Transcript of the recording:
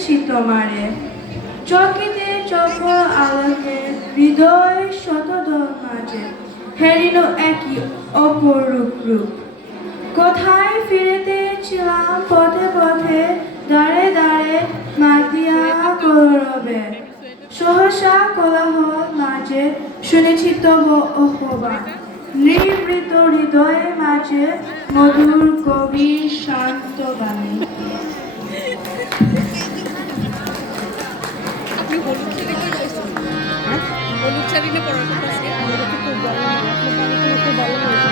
পেয়েছি তোমারে, চকিতে চপল আলোকে হৃদয় শতদল মাঝে হেরিল একই অপরূপ রূপ। কোথায় ফিরিতেছিলাম পথে পথে, দাঁড়ে দাঁড়ে মাতিয়া কৌরবে, সহসা কোলাহল মাঝে শুনেছি তব আহ্বান, নিবৃত হৃদয়ের মাঝে মধুর গভীর শান্ত বাণী। আপনি হলুদ শাড়ি করে গেছেন? হ্যাঁ, হলুদ শাড়ি নিয়ে পড়াশোনা আজকে আমাদের তো খুব ভালো লাগে, আপনার বাড়ি তো খুব ভালো লাগে।